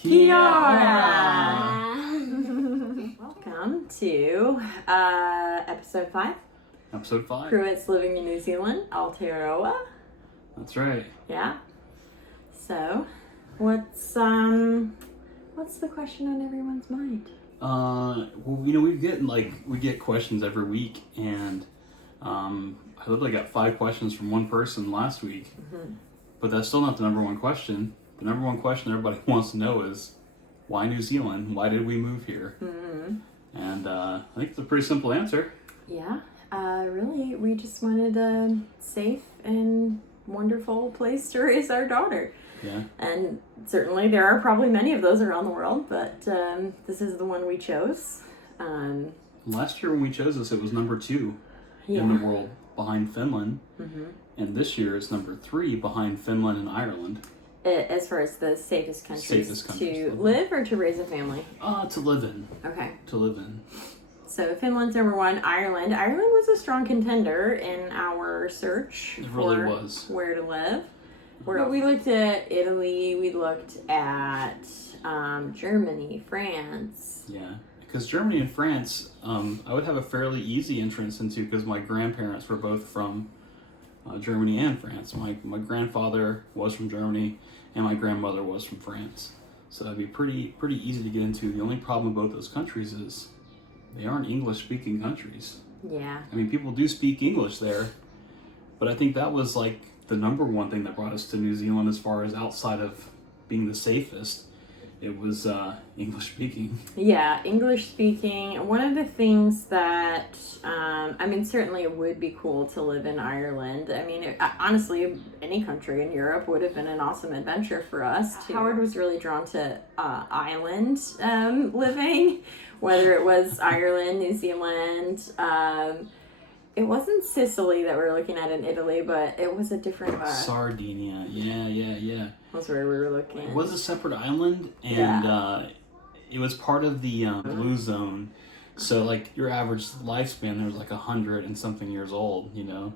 Kia ora! Welcome to episode 5. Episode 5. Pruitt's living in New Zealand, Aotearoa. That's right. Yeah. So, what's the question on everyone's mind? Well, we get questions every week, and I literally got 5 questions from one person last week. Mm-hmm. But that's still not the number one question. The number one question everybody wants to know is, why New Zealand? Why did we move here? Mm-hmm. And I think it's a pretty simple answer. Yeah. Really, we just wanted a safe and wonderful place to raise our daughter. Yeah. And certainly there are probably many of those around the world, but this is the one we chose. Last year when we chose this, it was number 2 in the world, behind Finland. Mm-hmm. And this year it's number 3 behind Finland and Ireland. As far as the safest countries to live or to raise a family? To live in. Okay. To live in. So Finland's number 1. Ireland was a strong contender in our search for where to live. We looked at Italy, we looked at Germany, France. Yeah, because Germany and France, I would have a fairly easy entrance into because my grandparents were both from Germany and France. My grandfather was from Germany, and my grandmother was from France. So that'd be pretty easy to get into. The only problem with both those countries is they aren't English-speaking countries. Yeah. I mean, people do speak English there, but I think that was like the number one thing that brought us to New Zealand as far as outside of being the safest. It was English speaking. Yeah, English speaking. One of the things that, certainly it would be cool to live in Ireland. I mean, honestly, any country in Europe would have been an awesome adventure for us. Howard was really drawn to island living, whether it was Ireland, New Zealand. It wasn't Sicily that we were looking at in Italy, but it was a different... Sardinia, yeah. That's where we were looking. It was a separate island, and it was part of the blue zone. So, like, your average lifespan there was like 100 and something years old, you know?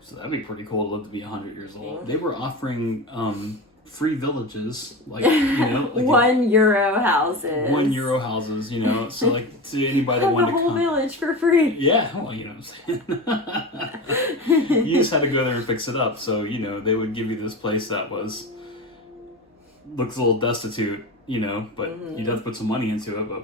So that'd be pretty cool to live to be 100 years old. They were offering free villages, like, you know, like €1 houses. €1 houses, you know. So, like, to anybody that wanted to come, the whole village for free. Yeah, well, you know what I'm saying. You just had to go there and fix it up. So, you know, they would give you this place that looks a little destitute, you know, but you'd have to put some money into it, but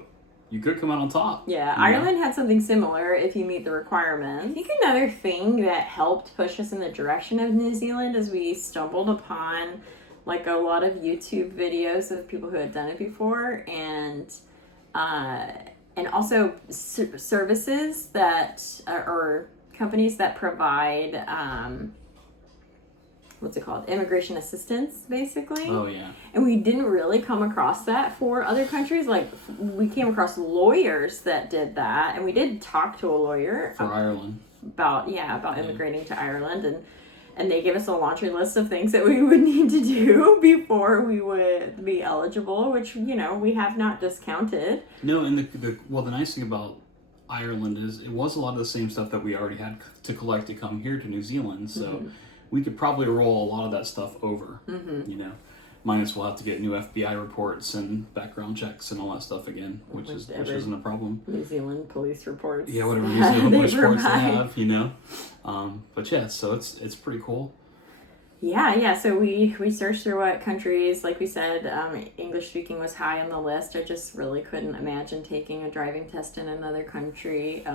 you could come out on top. Yeah, Ireland had something similar if you meet the requirements. I think another thing that helped push us in the direction of New Zealand is we stumbled upon like a lot of YouTube videos of people who had done it before, and also services that or companies that provide what's it called? Immigration assistance, basically. Oh, yeah. And we didn't really come across that for other countries. Like, we came across lawyers that did that, and we did talk to a lawyer for Ireland about immigrating to Ireland, and they gave us a laundry list of things that we would need to do before we would be eligible, which, you know, we have not discounted. No, and the nice thing about Ireland is it was a lot of the same stuff that we already had to collect to come here to New Zealand, so we could probably roll a lot of that stuff over, you know. Minus we'll have to get new FBI reports and background checks and all that stuff again, which isn't a problem. New Zealand police reports. Yeah, whatever New Zealand police reports they have, you know. But yeah, so it's pretty cool. Yeah. So we searched through what countries, like we said, English speaking was high on the list. I just really couldn't imagine taking a driving test in another country.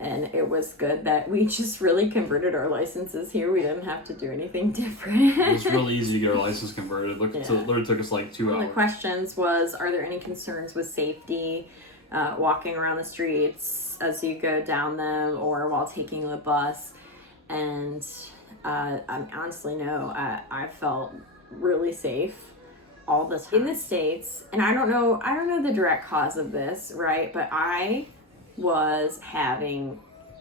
And it was good that we just really converted our licenses here. We didn't have to do anything different. It was really easy to get our license converted. It literally took us like 2 hours. One of the questions was, are there any concerns with safety walking around the streets as you go down them or while taking the bus? And honestly, no. I felt really safe all the time. In the States, and I don't know the direct cause of this, right? But I was having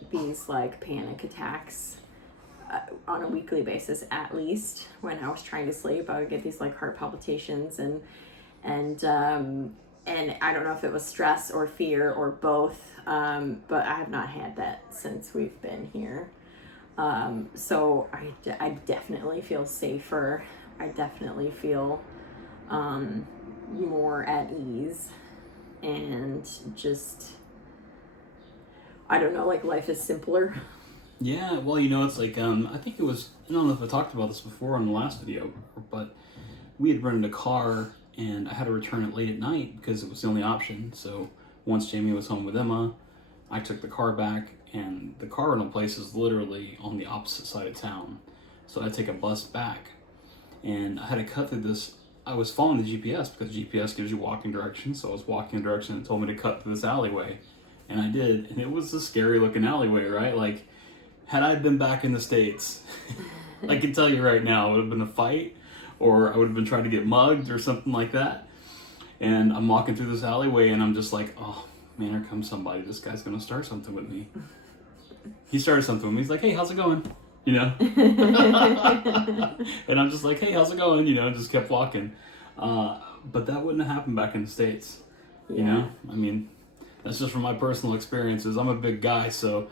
these like panic attacks on a weekly basis, at least when I was trying to sleep. I would get these like heart palpitations and I don't know if it was stress or fear or both, but I have not had that since we've been here. So I definitely feel safer. I definitely feel more at ease and just, I don't know, like life is simpler. Yeah, well, it's like, I think it was, I don't know if I talked about this before on the last video, but we had rented a car and I had to return it late at night because it was the only option. So once Jamie was home with Emma, I took the car back, and the car rental place is literally on the opposite side of town. So I had to take a bus back, and I had to cut through this. I was following the GPS because GPS gives you walking directions. So I was walking in a direction and it told me to cut through this alleyway. And I did, and it was a scary looking alleyway, right? Like, had I been back in the States, I can tell you right now, it would have been a fight, or I would have been trying to get mugged or something like that. And I'm walking through this alleyway, and I'm just like, oh man, here comes somebody. This guy's gonna start something with me. He started something with me. He's like, hey, how's it going? And I'm just like, hey, how's it going? Just kept walking. But that wouldn't have happened back in the States. I mean, that's just from my personal experiences. I'm a big guy, so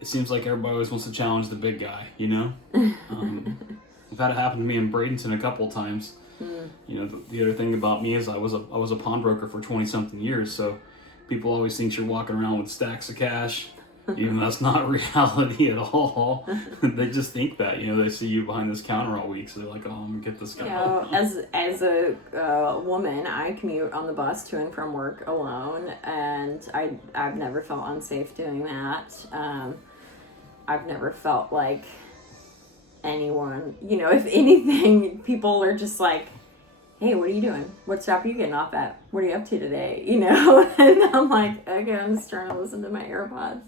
it seems like everybody always wants to challenge the big guy, I've had it happen to me in Bradenton a couple times. The other thing about me is I was a pawnbroker for 20-something years, so people always think you're walking around with stacks of cash, even though that's not reality at all. They just think that, they see you behind this counter all week, so they're like, oh, I'm gonna get this guy. As a woman, I commute on the bus to and from work alone, and I've never felt unsafe doing that. I've never felt like anyone, if anything, people are just like, hey, what are you doing? What stop are you getting off at? What are you up to today? And I'm like, okay, I'm just trying to listen to my AirPods.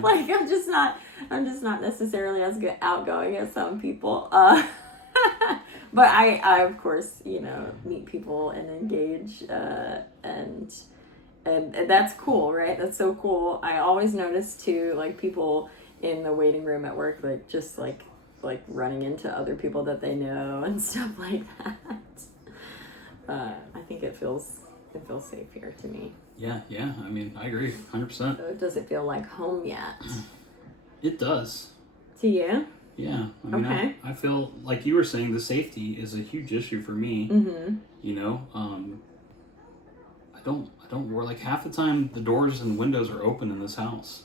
Like, I'm just not necessarily as outgoing as some people. But I of course, meet people and engage, and that's cool, right? That's so cool. I always notice too, like, people in the waiting room at work, like, just like running into other people that they know and stuff like that. I think it feels safe here to me. Yeah. I mean, I agree, 100%. So does it feel like home yet? It does. To you? Yeah. I mean, okay. I feel like you were saying the safety is a huge issue for me. Mm-hmm. I don't worry. Like, half the time the doors and windows are open in this house.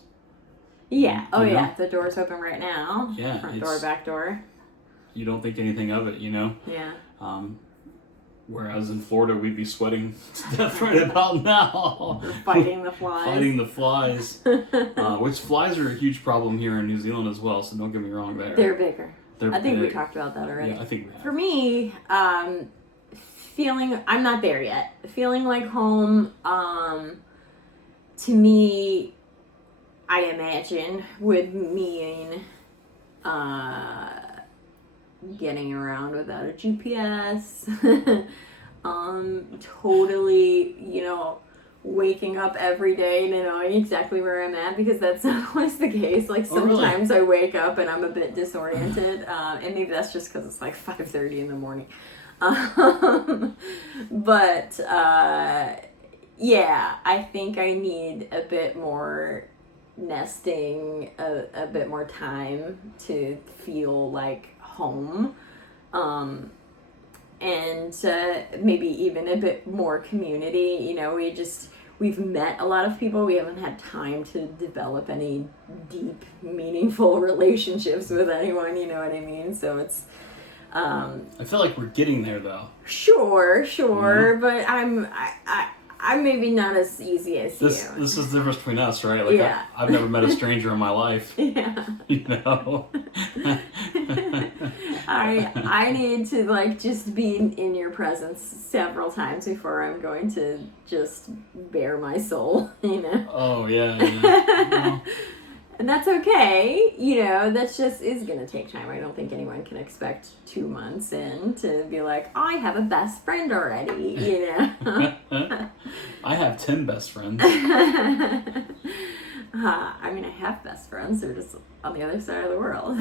Yeah. Oh, yeah. The door's open right now. Yeah. Front door, back door. You don't think anything of it, Yeah. Whereas in Florida, we'd be sweating to death right about now. Fighting the flies. Which flies are a huge problem here in New Zealand as well, so don't get me wrong there. They're bigger. I think big. we talked about that already. Yeah, I think we have. For me, I'm not there yet. Feeling like home, to me, I imagine, would mean getting around without a GPS. Totally, waking up every day to knowing exactly where I'm at, because that's not always the case. Like, sometimes I wake up and I'm a bit disoriented, and maybe that's just because it's like 5:30 in the morning. But yeah, I think I need a bit more nesting, a bit more time to feel like home, and maybe even a bit more community. We've met a lot of people. We haven't had time to develop any deep, meaningful relationships with anyone, you know what I mean? So it's I feel like we're getting there, though. Sure, but I'm maybe not as easy as you. This is the difference between us, right? Like, yeah. I've never met a stranger in my life. Yeah. I need to, like, just be in your presence several times before I'm going to just bare my soul, Oh, yeah. And that's okay, that's just is going to take time. I don't think anyone can expect 2 months in to be like, I have a best friend already, I have 10 best friends. I mean, I have best friends. They're just on the other side of the world.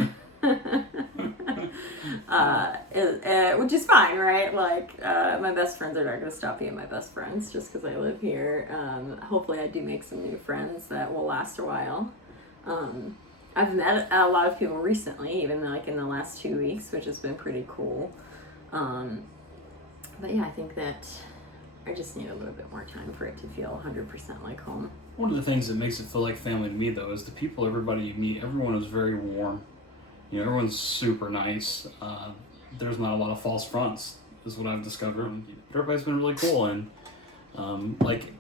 Which is fine, right? Like, my best friends are not going to stop being my best friends just because I live here. Hopefully I do make some new friends that will last a while. I've met a lot of people recently, even like in the last 2 weeks, which has been pretty cool. But yeah, I think that I just need a little bit more time for it to feel 100% like home. One of the things that makes it feel like family to me, though, is the people, everybody you meet, everyone is very warm. You know, everyone's super nice. There's not a lot of false fronts, is what I've discovered. Everybody's been really cool, and like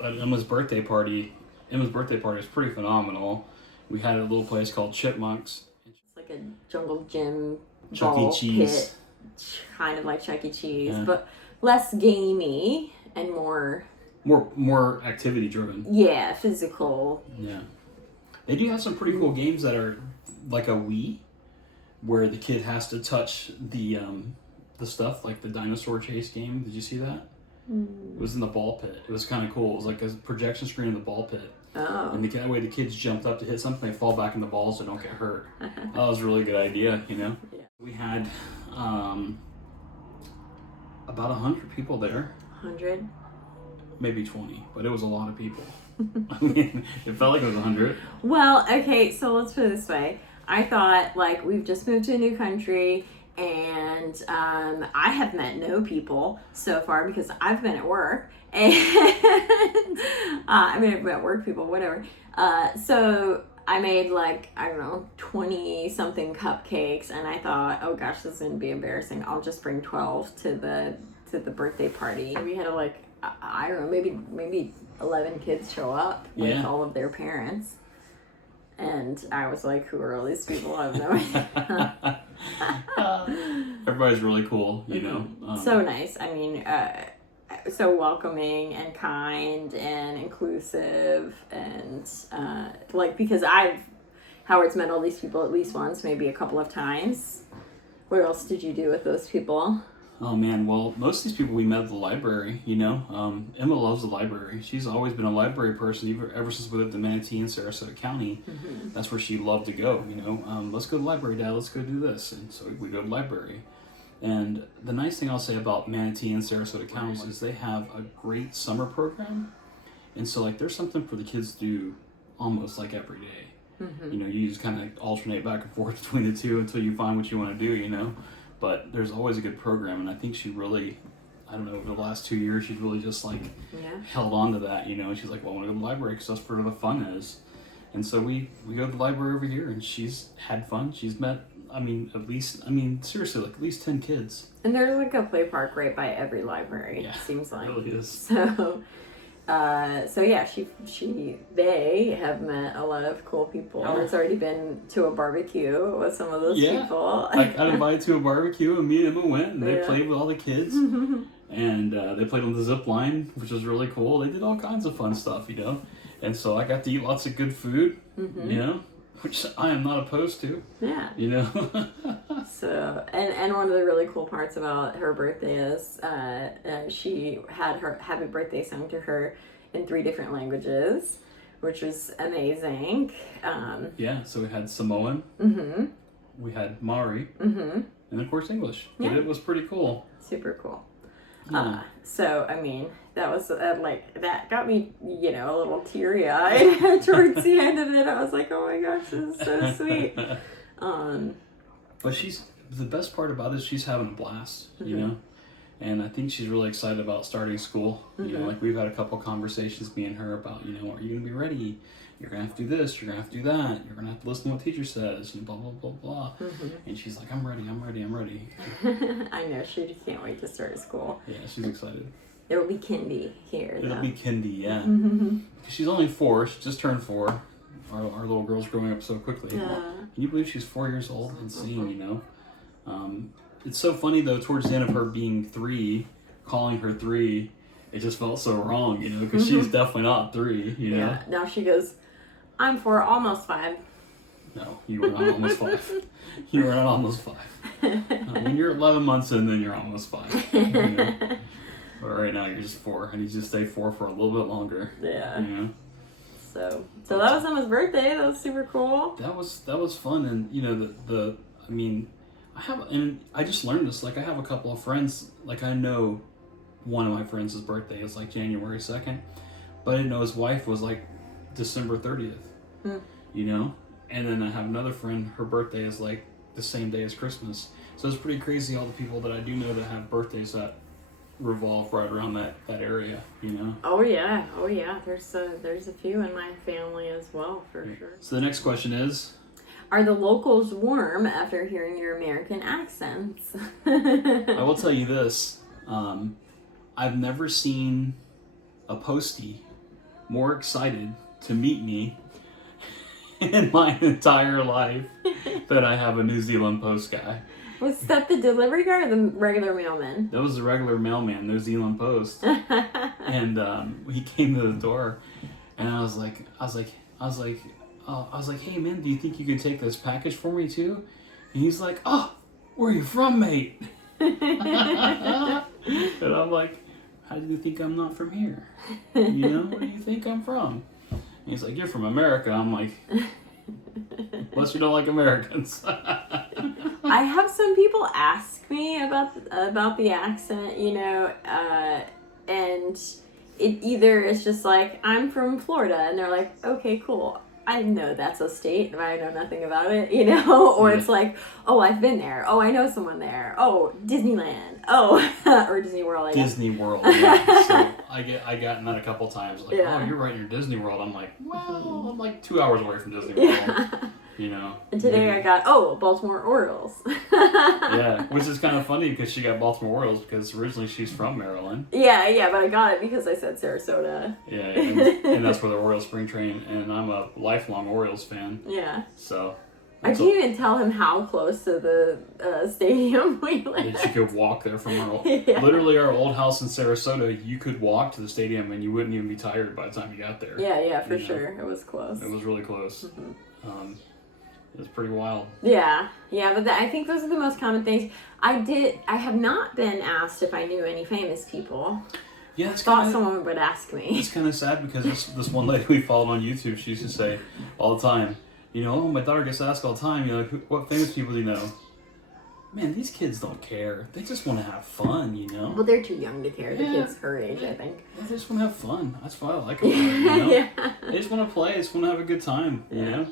Emma's birthday party is pretty phenomenal. We had a little place called Chipmunks. It's like a jungle gym Chuck ball E. Cheese. pit, kind of like Chuck E. Cheese, Yeah. but less gamey and more activity driven. Yeah, physical. Yeah. They do have some pretty cool games that are like a Wii, where the kid has to touch the stuff, like the dinosaur chase game. Did you see that? It was in the ball pit. It was kind of cool. It was like a projection screen in the ball pit. Oh. And that way the kids jumped up to hit something, they fall back in the balls, so don't get hurt. That was a really good idea, you know? Yeah. We had about 100 people there. 100? Maybe 20, but it was a lot of people. I mean, it felt like it was 100. Well, okay, so let's put it this way. I thought, like, we've just moved to a new country, and I have met no people so far because I've been at work. And I've met work people, whatever. So I made, like, I don't know, 20-something cupcakes, and I thought, oh gosh, this is going to be embarrassing. I'll just bring 12 to the birthday party. We had, like, I don't know, maybe 11 kids show up with all of their parents. And I was like, who are all these people? I have no idea. Everybody's really cool, you know. So nice. I mean, so welcoming and kind and inclusive. And like, because Howard's met all these people at least once, maybe a couple of times. What else did you do with those people? Oh man, well, most of these people we met at the library, you know. Emma loves the library. She's always been a library person, ever since we lived in Manatee in Sarasota County. Mm-hmm. That's where she loved to go, you know. Let's go to the library, Dad, let's go do this. And so we go to the library. And the nice thing I'll say about Manatee and Sarasota counties is they have a great summer program. And so, like, there's something for the kids to do almost like every day. Mm-hmm. You know, you just kind of alternate back and forth between the two until you find what you want to do, you know. But there's always a good program, and I think she really, I don't know, over the last 2 years, she's really just, like, held on to that, you know. And she's like, well, I want to go to the library because that's where the fun is. And so we go to the library over here, and she's had fun. She's met, seriously, like at least 10 kids. And there's, like, a play park right by every library, it seems like. It really is. So yeah, they have met a lot of cool people. Howard's already been to a barbecue with some of those people. I got invited to a barbecue, and me and Emma went, and they played with all the kids. And they played on the zip line, which was really cool. They did all kinds of fun stuff, you know. And so I got to eat lots of good food, you know, which I am not opposed to. Yeah. You know. So, and one of the really cool parts about her birthday is she had her happy birthday sung to her in 3 different languages, which was amazing. So we had Samoan, we had Maori, and of course English. Yeah. It was pretty cool. Super cool. So, I mean, that was that got me, you know, a little teary-eyed towards the end of it. I was like, oh my gosh, this is so sweet. But the best part about it is she's having a blast, you know? And I think she's really excited about starting school. You know, like we've had a couple conversations, me and her, about, you know, are you going to be ready? You're going to have to do this, you're going to have to do that, you're going to have to listen to what teacher says, and blah, blah, blah, blah. And she's like, I'm ready. I know, she can't wait to start school. Yeah, she's excited. It'll be kindy here, It'll be kindy, yeah. She's only 4, she just turned 4. Our little girl's growing up so quickly. Can you believe she's 4 years old? Insane, you know? It's so funny, though, towards the end of her being 3, calling her 3, it just felt so wrong, you know, because she's definitely not 3, you know? Yeah, now she goes, I'm 4, almost 5. No, you are not almost 5. You are not almost 5. When you're 11 months in, then you're almost 5. You know? But right now, you're just 4. I need you to stay 4 for a little bit longer. Yeah. You know? So that was Emma's birthday. That was super cool. That was fun, and you know I just learned this. Like I have a couple of friends. Like I know one of my friends' birthday is like January 2nd, but I didn't know his wife was like December 30th. You know, and then I have another friend. Her birthday is like the same day as Christmas. So it's pretty crazy all the people that I do know that have birthdays that revolve right around that area, you know. Oh yeah. There's a few in my family as well, for sure. So the next question is, are the locals warm after hearing your American accents? I will tell you this, I've never seen a postie more excited to meet me in my entire life than I have a New Zealand Post guy. Was that the delivery guy or the regular mailman? That was the regular mailman, New Zealand Post. And he came to the door, and I was like, hey man, do you think you could take this package for me too? And he's like, oh, where are you from, mate? And I'm like, how do you think I'm not from here? You know, where do you think I'm from? And he's like, you're from America. I'm like, unless you don't like Americans. I have some people ask me about the accent, you know, and it either is just like, I'm from Florida, and they're like, okay, cool. I know that's a state, and I know nothing about it, you know? Or it's like, oh, I've been there. Oh, I know someone there. Oh, Disneyland. Oh, or Disney World, I guess. Disney World, yeah. So I gotten that a couple times. Like, yeah. Oh, you're right, you're Disney World. I'm like, well, I'm like 2 hours away from Disney World. Yeah. You know. And today I got, Baltimore Orioles. Yeah, which is kind of funny because she got Baltimore Orioles because originally she's from Maryland. Yeah, but I got it because I said Sarasota. Yeah, and that's where the Orioles spring train, and I'm a lifelong Orioles fan. Yeah. So. I can't even tell him how close to the stadium we live. That you could walk there from our Yeah. literally our old house in Sarasota. You could walk to the stadium and you wouldn't even be tired by the time you got there. Yeah, for sure. It was close. It was really close. Mm-hmm. It was pretty wild. Yeah, but I think those are the most common things. I have not been asked if I knew any famous people. Yeah, I thought someone would ask me. It's kind of sad because this one lady we followed on YouTube, she used to say all the time, you know, my daughter gets asked all the time, you know, what famous people do you know? Man, these kids don't care. They just want to have fun, you know? Well, they're too young to care. The kids her age, I think. They just want to have fun. That's why I like them. You know? Yeah. They just want to play. They just want to have a good time, you know?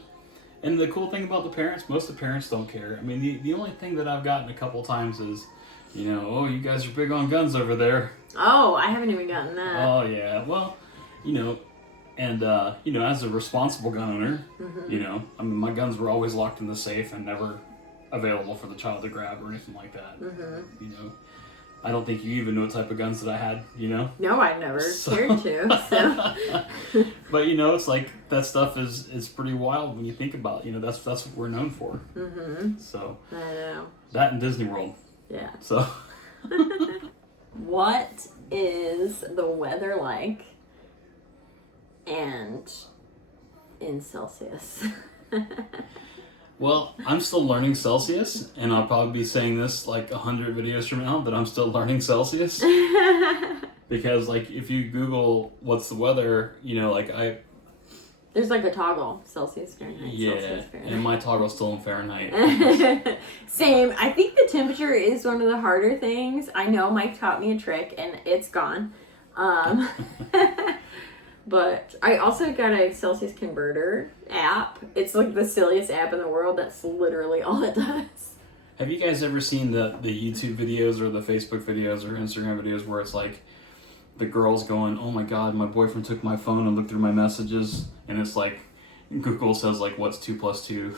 And the cool thing about the parents, most of the parents don't care. I mean, the only thing that I've gotten a couple times is, you know, oh, you guys are big on guns over there. Oh, I haven't even gotten that. Oh, yeah. Well, you know, and, you know, as a responsible gun owner, you know, I mean, my guns were always locked in the safe and never available for the child to grab or anything like that. You know, I don't think you even knew what type of guns that I had, you know? No, I never cared to, so. But, you know, it's like, that stuff is pretty wild when you think about it. You know, that's what we're known for. So. I know. That and Disney World. Yeah. So. What is the weather like and in Celsius? Well, I'm still learning Celsius, and I'll probably be saying this like 100 videos from now, that I'm still learning Celsius. Because, like, if you Google what's the weather, you know, like There's like a toggle, Celsius, Fahrenheit, yeah, Celsius, Fahrenheit. And my toggle's still in Fahrenheit. Same. I think the temperature is one of the harder things. I know Mike taught me a trick, and it's gone. But I also got a Celsius converter app. It's like the silliest app in the world. That's literally all it does. Have you guys ever seen the YouTube videos or the Facebook videos or Instagram videos where it's like the girl's going, oh my god, my boyfriend took my phone and looked through my messages, and it's like Google says like, what's 2 + 2?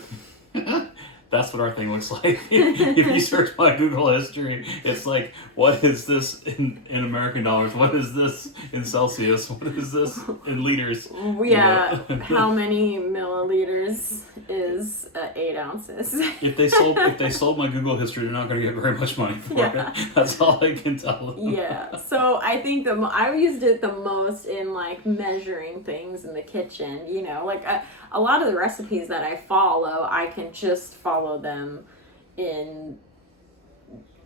That's what our thing looks like. If you search my Google history, it's like, what is this in American dollars? What is this in Celsius? What is this in liters? Yeah, how many milliliters is 8 ounces? If they sold my Google history, they're not going to get very much money for it. That's all I can tell them. Yeah, so I think I used it the most in like measuring things in the kitchen. You know, like a lot of the recipes that I follow, I can just follow them in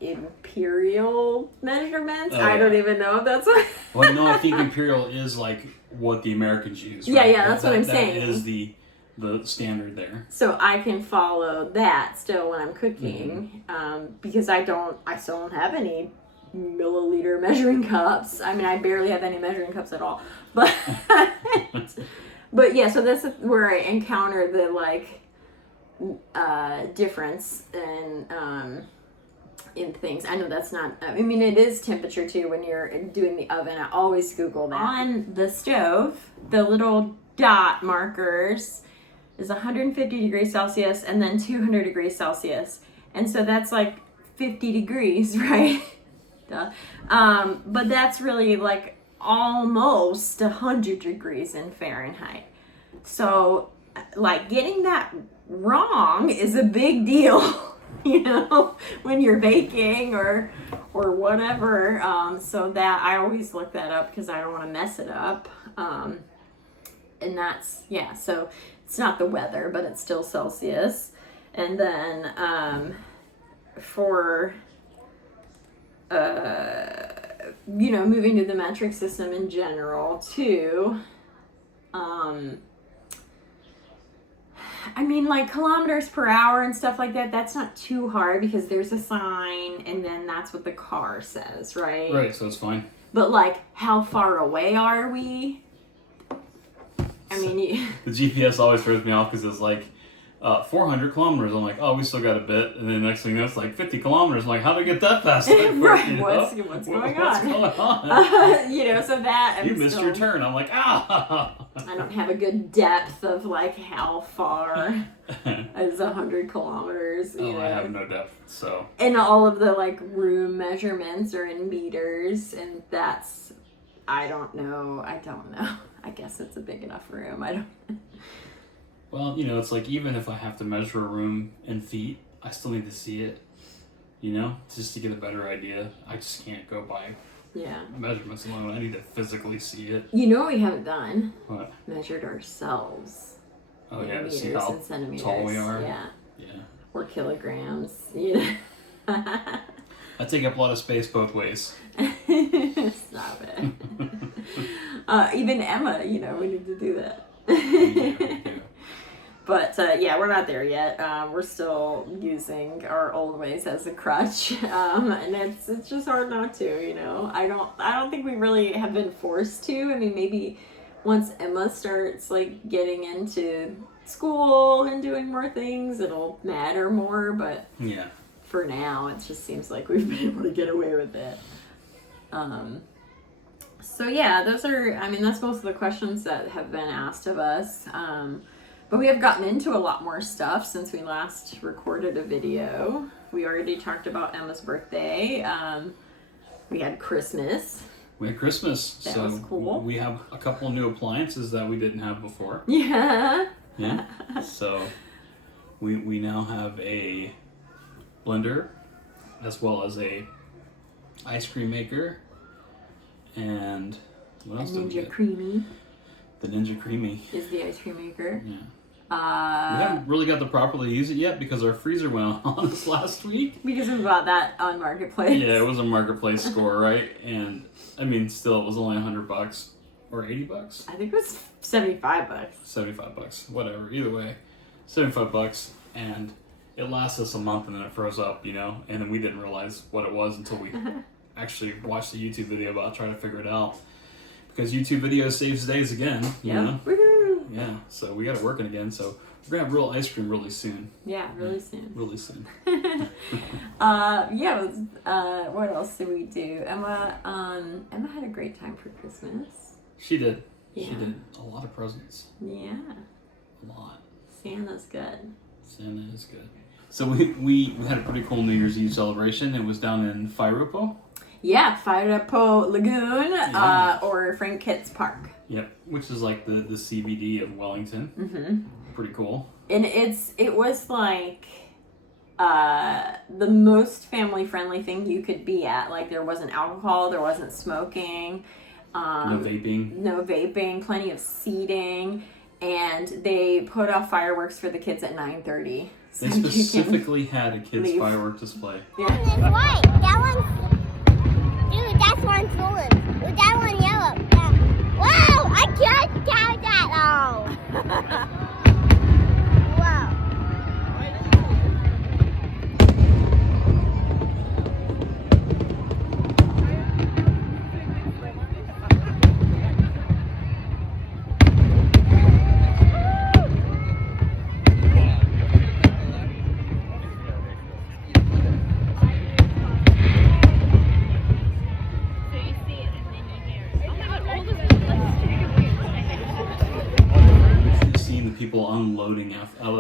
imperial measurements. I don't even know if that's what. Well, no, I think imperial is like what the Americans use. Right? Yeah, that's what I'm saying. That is the standard there. So I can follow that still when I'm cooking, because I still don't have any milliliter measuring cups. I mean, I barely have any measuring cups at all. But but yeah, so that's where I encounter the like difference in in things. I know that's not, I mean, it is temperature too when you're doing the oven. I always Google that. On the stove, the little dot markers is 150 degrees Celsius and then 200 degrees Celsius. And so that's like 50 degrees, right? Duh. But that's really like almost 100 degrees in Fahrenheit. So like getting that wrong is a big deal. You know, when you're baking or whatever. So that I always look that up because I don't want to mess it up. And that's, yeah, so it's not the weather, but it's still Celsius. And then for, you know, moving to the metric system in general too, I mean, like kilometers per hour and stuff like that, that's not too hard because there's a sign and then that's what the car says, right? Right, so it's fine. But like, how far away are we? I mean, the GPS always throws me off because it's like 400 kilometers. I'm like, oh, we still got a bit. And then next thing you know, it's like 50 kilometers. I'm like, how did I get that fast? Right, you know? what's going on? What's going on? You know, so that... You missed your turn. I'm like, ah! I don't have a good depth of like how far is 100 kilometers. You know? I have no depth, so... And all of the like room measurements are in meters, and that's... I don't know. I guess it's a big enough room. I don't... Well, you know, it's like even if I have to measure a room in feet, I still need to see it, you know, just to get a better idea. I just can't go by measurements alone. I need to physically see it. You know what we haven't done? What? Measured ourselves. Oh, yeah, to see meters how and centimeters. tall we are. Yeah. Yeah. Or kilograms. Yeah. I take up a lot of space both ways. Stop it. Even Emma, you know, we need to do that. Yeah. But yeah, we're not there yet. We're still using our old ways as a crutch, and it's just hard not to. You know, I don't think we really have been forced to. I mean, maybe once Emma starts like getting into school and doing more things, it'll matter more. But yeah, for now, it just seems like we've been able to get away with it. So yeah, those are. I mean, that's most of the questions that have been asked of us. But we have gotten into a lot more stuff since we last recorded a video. We already talked about Emma's birthday. We had Christmas. That was cool. We have a couple of new appliances that we didn't have before. Yeah. Yeah. So we now have a blender as well as a ice cream maker. And what else did we get? Creamy. The Ninja Creamy Is the ice cream maker. Yeah. We haven't really got to properly use it yet because our freezer went on us last week. Because we bought that on Marketplace. Yeah, it was a Marketplace score, right? And I mean, still, it was only $100 or $80. I think it was $75. $75, whatever. Either way, $75, and it lasts us a month, and then it froze up, you know. And then we didn't realize what it was until we actually watched the YouTube video about trying to figure it out. Because YouTube video saves days again, you know? Woohoo! Yeah, so we got it working again. So we're gonna have real ice cream really soon. Yeah, really soon. Really soon. What else did we do? Emma had a great time for Christmas. She did. Yeah. She did a lot of presents. Yeah. A lot. Santa's good. Santa is good. So we had a pretty cool New Year's Eve celebration. It was down in Whairopo. Yeah, Whairopo Lagoon, or Frank Kitts Park. Yep, which is like the CBD of Wellington. Mm-hmm. Pretty cool. And it was like the most family friendly thing you could be at. Like there wasn't alcohol, there wasn't smoking, no vaping, plenty of seating, and they put off fireworks for the kids at 9:30. So they specifically had a kids firework display. Yeah. That one's white. That one's... Dude, that's one golden. Dude, that one yellow. Yeah. Wow, I can't count that all.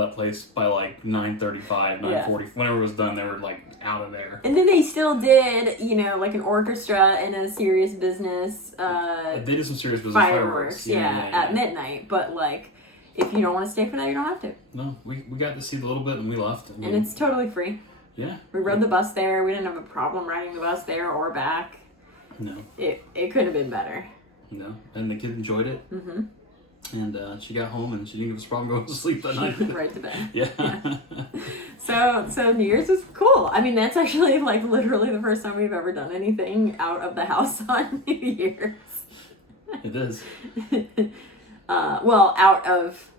that place by like 9:35, 9:40. Whenever it was done, they were like out of there. And then they still did, you know, like an orchestra and a serious business. They did some serious business fireworks. At midnight. But like, if you don't want to stay for that, you don't have to. No, we got to see a little bit and we left. And it's totally free. Yeah. We rode the bus there. We didn't have a problem riding the bus there or back. No. It could have been better. No. And the kid enjoyed it. Mm-hmm. And she got home and she didn't give us a problem going to sleep that night. Right to bed. Yeah. So New Year's was cool. I mean, that's actually like literally the first time we've ever done anything out of the house on New Year's. It is. Well, out of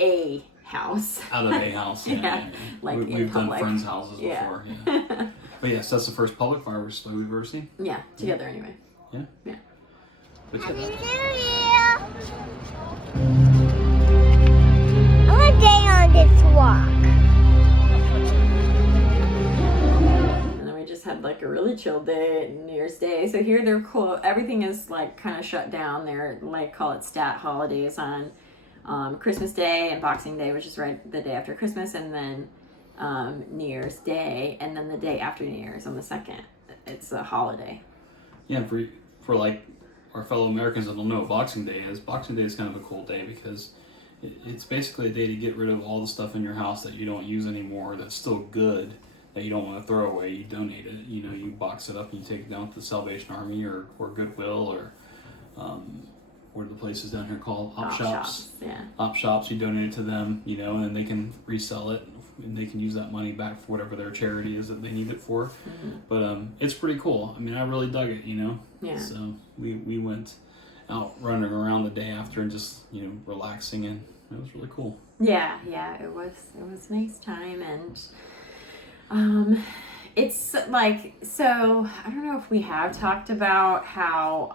a house. Out of a house, yeah. Like we've done public. friends' houses before, yeah. But yes, that's the first public fireworks display we've ever seen. Yeah, together anyway. Yeah. Yeah. But Happy yeah. New Year! I'm gonna stay on this walk. And then we just had like a really chill day, New Year's Day. So here they're cool. Everything is like kind of shut down. They're like call it stat holidays on Christmas Day and Boxing Day, which is right the day after Christmas, and then New Year's Day, and then the day after New Year's on the 2nd. It's a holiday. Yeah, for like our fellow Americans that don't know what Boxing Day is kind of a cool day because it's basically a day to get rid of all the stuff in your house that you don't use anymore that's still good, that you don't want to throw away. You donate it. You know, you box it up and you take it down to the Salvation Army or Goodwill or what are the places down here called? Op shops. Yeah. Op shops, you donate it to them, you know, and then they can resell it and they can use that money back for whatever their charity is that they need it for. Mm-hmm. But it's pretty cool. I mean, I really dug it, you know. Yeah. So we went out running around the day after and just, you know, relaxing, and it was really cool. Yeah, it was a nice time, and it's like, so I don't know if we have talked about how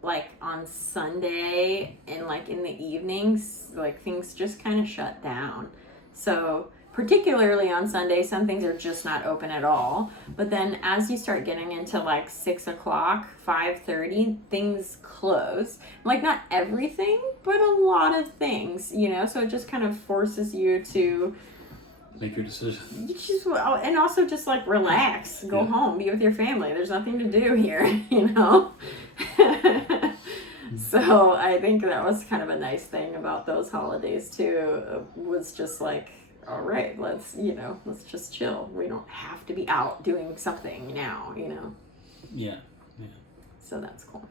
like on Sunday and like in the evenings, like things just kind of shut down. So particularly on Sunday, some things are just not open at all. But then as you start getting into like 6 o'clock, 5:30, things close. Like not everything, but a lot of things, you know? So it just kind of forces you to Make your decision. and also just like relax, go Yeah. home, be with your family. There's nothing to do here, you know? So I think that was kind of a nice thing about those holidays too, was just like, all right, let's just chill. We don't have to be out doing something now, you know? Yeah. So that's cool.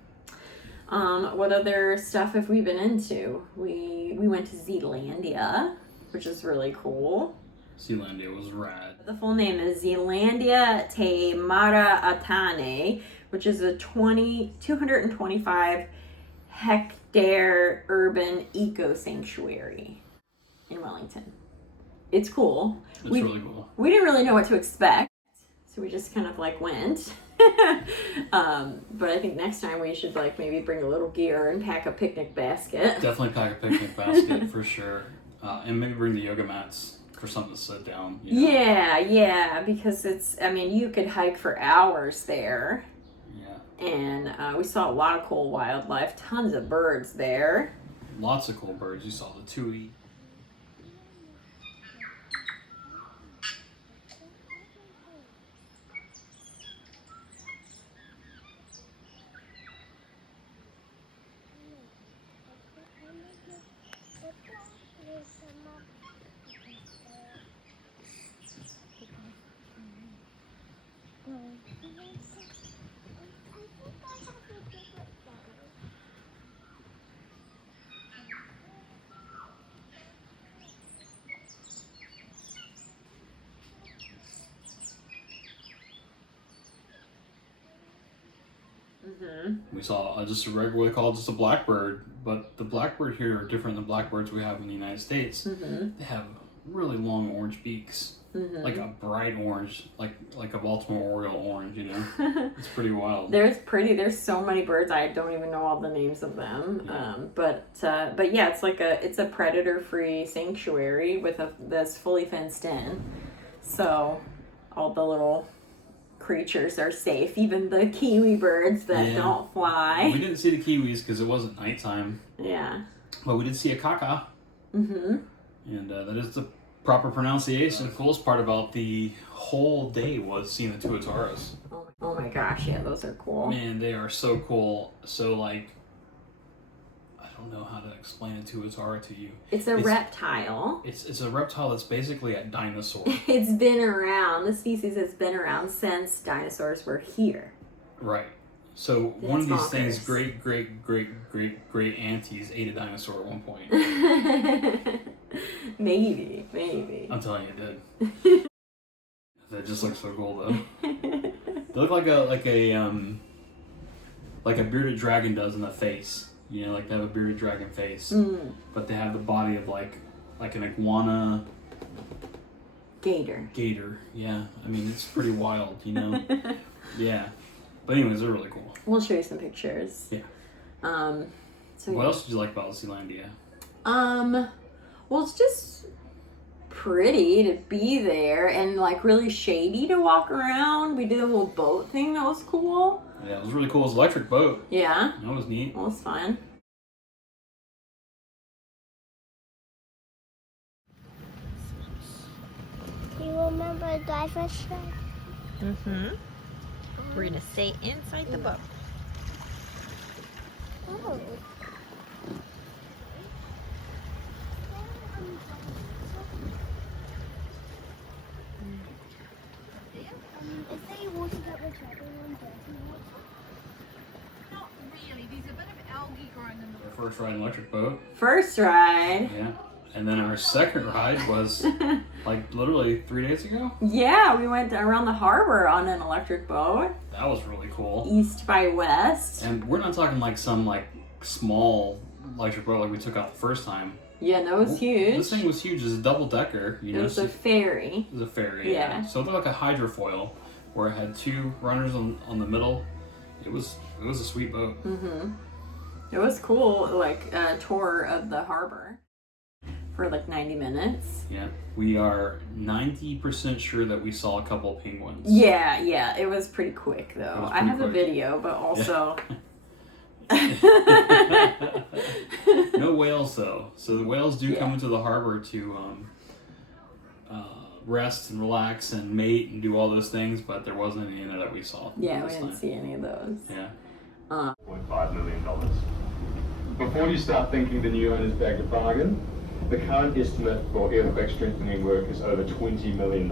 What other stuff have we been into? We went to Zealandia, which is really cool. Zealandia was rad. The full name is Zealandia Te Maraatane, which is a 225 hectare urban eco sanctuary in Wellington. It's cool. It's really cool. We didn't really know what to expect, so we just kind of like went. But I think next time we should like maybe bring a little gear and pack a picnic basket. Definitely pack a picnic basket for sure. And maybe bring the yoga mats for something to sit down. You know? Yeah, because you could hike for hours there. Yeah. And we saw a lot of cool wildlife, tons of birds there. Lots of cool birds. You saw the tui. Mm-hmm. We saw just a regularly called just a blackbird, but the blackbird here are different than blackbirds we have in the United States. Mm-hmm. They have really long orange beaks, like a bright orange, like a Baltimore Oriole orange. You know, it's pretty wild. There's so many birds, I don't even know all the names of them. Yeah. But yeah, it's a predator-free sanctuary that's fully fenced in, so all the little creatures are safe, even the kiwi birds that don't fly. We didn't see the kiwis because it wasn't nighttime. Yeah. But we did see a kaka. Mm-hmm. And that is the proper pronunciation. The coolest part about the whole day was seeing the tuatara. Oh my gosh, yeah, those are cool. Man, they are so cool. So like, I don't know how to explain a tuatara to you. It's a reptile. It's a reptile that's basically a dinosaur. It's been around. The species has been around since dinosaurs were here. Right. So That's one of these bonkers. things, great aunties ate a dinosaur at one point. Maybe. I'm telling you, it did. That just looks so cool though. They look like a bearded dragon does in the face. You know, like they have a bearded dragon face, but they have the body of like an iguana. Gator. Yeah. I mean, it's pretty wild, you know. Yeah. But anyways, they're really cool. We'll show you some pictures. Yeah. So What else did you like about Zealandia? Well, it's just pretty to be there and like really shady to walk around. We did a little boat thing that was cool. Yeah, it was really cool. It was an electric boat. Yeah. That was neat. Well, it was fun. Do you remember the diver's show? Mm-hmm. We're gonna stay inside the boat. Oh. If they water that we're traveling on dirty water? Not really. There's a bit of algae growing in the Our first ride in an electric boat. First ride. Yeah. And then our second ride was like literally 3 days ago. Yeah, we went around the harbor on an electric boat. That was really cool. East by west. And we're not talking like some like small electric boat like we took out the first time. Yeah, that was huge. This thing was huge. It's a double decker. You It know, was a ferry. it was a ferry. Yeah. So it looked like a hydrofoil where it had two runners on the middle. It was a sweet boat. Mm-hmm. It was cool, like a tour of the harbor for like 90 minutes. Yeah. We are 90% sure that we saw a couple of penguins. Yeah, it was pretty quick though. It was I pretty have a quick. video, but also No whales though. So the whales do come into the harbor to rest and relax and mate and do all those things, but there wasn't any in there that we saw. yeah, we this didn't time. see any of those. Yeah. $1.5 million. Before you start thinking the new owners bagged a bargain, the current estimate for earthquake strengthening work is over $20 million.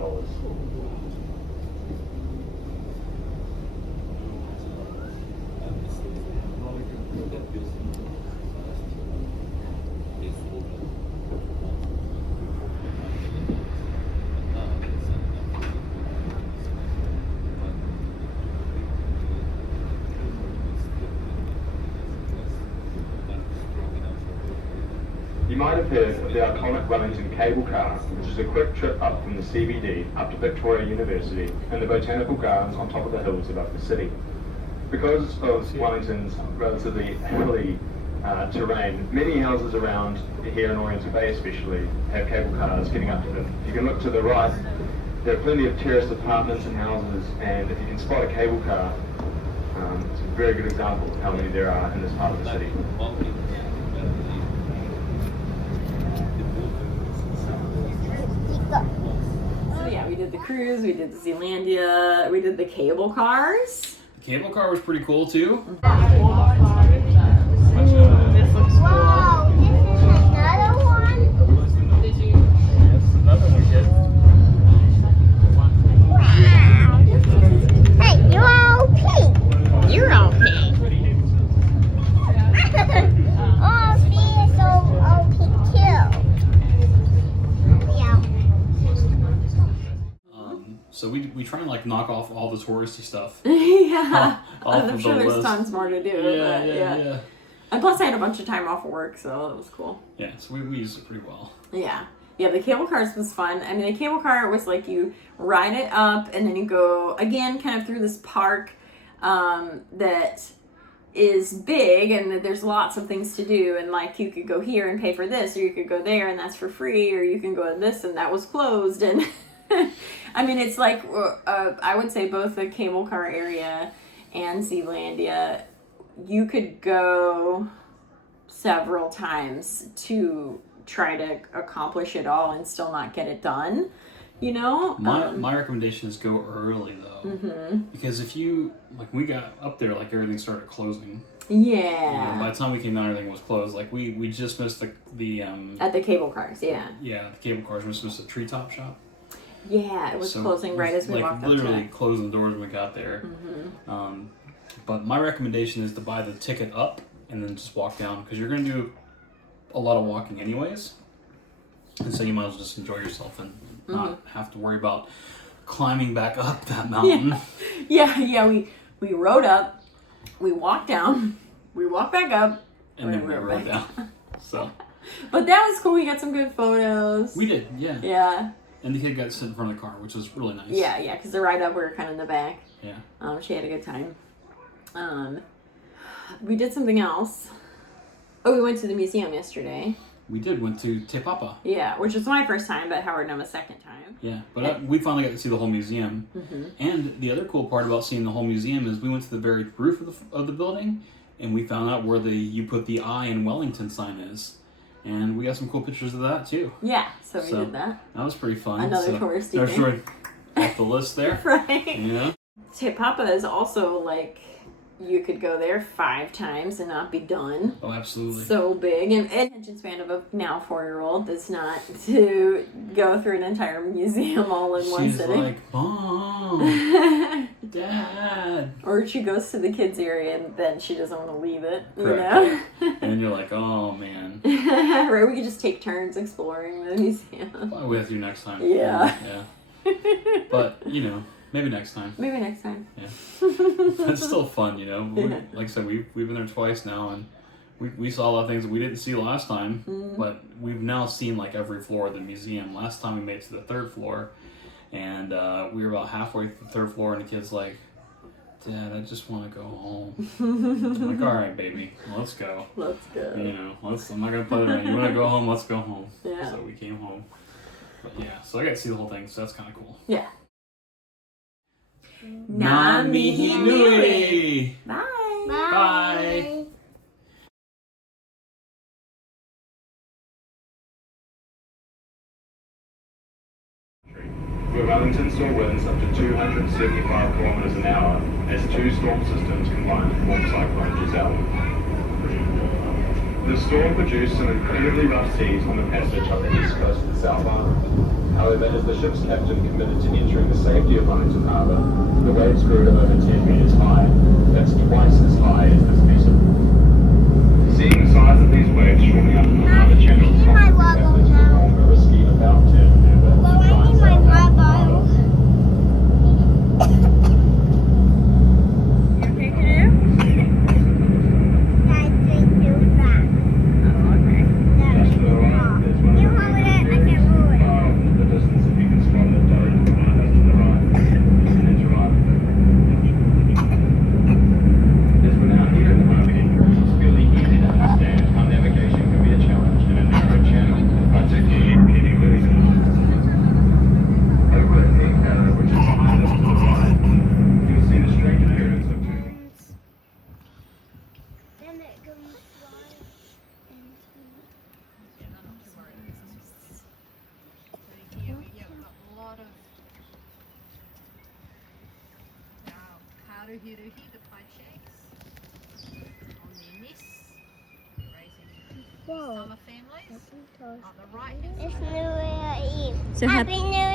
You might have heard of the iconic Wellington cable car, which is a quick trip up from the CBD up to Victoria University and the botanical gardens on top of the hills above the city. Because of Wellington's relatively hilly terrain, many houses around here in Oriental Bay especially have cable cars getting up to them. If you can look to the right, there are plenty of terraced apartments and houses, and if you can spot a cable car, it's a very good example of how many there are in this part of the city. So yeah, we did the cruise, we did the Zealandia, we did the cable cars. The cable car was pretty cool too. This looks Wow, this is another one. Wow, this is... Hey, you're all pink. You're all pink. Oh, she is all pink too. Yeah. So we try and like knock off all the touristy stuff. Yeah. Off I'm of sure the there's list. tons more to do. but Yeah. And plus I had a bunch of time off of work, so it was cool. Yeah, so we used it pretty well. Yeah. Yeah, the cable cars was fun. I mean, the cable car was like you ride it up and then you go again kind of through this park that is big and there's lots of things to do, and like you could go here and pay for this, or you could go there and that's for free, or you can go to this and that was closed. And I mean, it's like I would say both the cable car area and Zealandia, you could go several times to try to accomplish it all and still not get it done, you know? My recommendation is go early though, because if you like, we got up there like everything started closing. Yeah. By the time we came down, everything was closed. Like we just missed the At the cable cars, yeah. Yeah, the cable cars. We just missed the treetop shop. Yeah, it was closing right as we like walked up literally to it. closing the doors when we got there. But my recommendation is to buy the ticket up and then just walk down, because you're going to do a lot of walking anyways, and so you might as well just enjoy yourself and not have to worry about climbing back up that mountain. Yeah. We rode up, we walked down, we walked back up, and then we rode down. So, but that was cool. We got some good photos. We did, yeah. Yeah. And the kid got to sit in front of the car, which was really nice. Yeah, because the ride up, we were kind of in the back. Yeah. She had a good time. We did something else. Oh, we went to the museum yesterday. We went to Te Papa. Yeah, which was my first time, but Howard and I, second time. Yeah, but we finally got to see the whole museum. And the other cool part about seeing the whole museum is we went to the very roof of the building, and we found out where you put the I in Wellington sign is. And we got some cool pictures of that too. Yeah, so we did that. That was pretty fun. Another touristy thing. Sort of off the list there. Right. Yeah. Te Papa is also like, you could go there 5 times and not be done. Oh, absolutely. So big. And attention span of a now 4-year-old is not to go through an entire museum all in one sitting. She's like, Mom, Dad. Or she goes to the kids area and then she doesn't want to leave it. Correct. You know? And you're like, oh man. Right, we could just take turns exploring the museum. I'll with you next time. Yeah. But, maybe next time. Maybe next time. Yeah. It's still fun, Yeah. Like I said, we've been there twice now, and we saw a lot of things that we didn't see last time, but we've now seen like every floor of the museum. Last time we made it to the 3rd floor, and we were about halfway through the 3rd floor, and the kid's like, Dad, I just want to go home. I'm like, all right, baby, let's go. Let's go. I'm not going to play around. You want to go home? Let's go home. Yeah. So we came home. But yeah, so I got to see the whole thing, so that's kind of cool. Yeah. Ngā mihi nui! Bye. Bye. Where Wellington saw winds up to 275 kilometers an hour as 2 storm systems combined to form Cyclone Giselle. The storm produced some incredibly rough seas on the passage up the east coast of the South Island. However, as the ship's captain committed to ensuring the safety of Wellington Harbour, the waves grew to over 10 meters high. That's twice as high as this vessel. Seeing the size of these waves shortly up another channel, captains performed a risky about turn maneuver. Well, I need my bubble. You okay, Canoe? I think you're fat. Oh, okay. Just to the right, there's one You of hold it, I can move it. the distance if you can spot it, don't that's to the right. And to right. As we're now here in the harbour entrance, it's fairly easy to understand how navigation can be a challenge in a narrow channel, particularly for heavy Wellington. Over at Aotearoa, which is behind us to the right, you'll see the strange appearance of two. Then it goes right into... Yeah, not to worry. So here we've got a lot of haruhiruhi, the paicheks, on their nests, raising Whoa. summer families. On the right hand It's New Year Eve. So Happy New